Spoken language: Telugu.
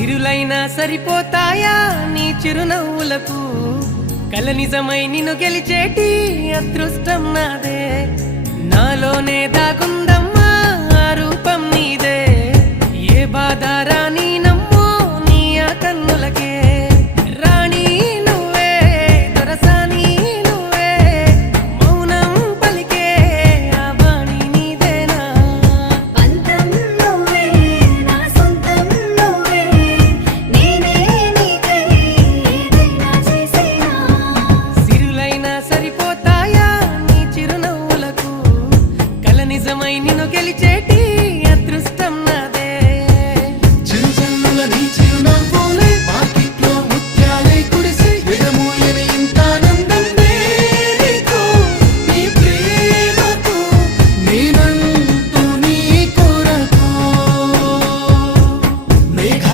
సిరులైనా సరిపోతాయా నీ చిరునవ్వులకు కల నిజమై నిన్ను గెలిచేటి అదృష్టం నాదే నాలోనే దాగుందమ్మా ఆ రూపం నీదే ఏ బాధ రాని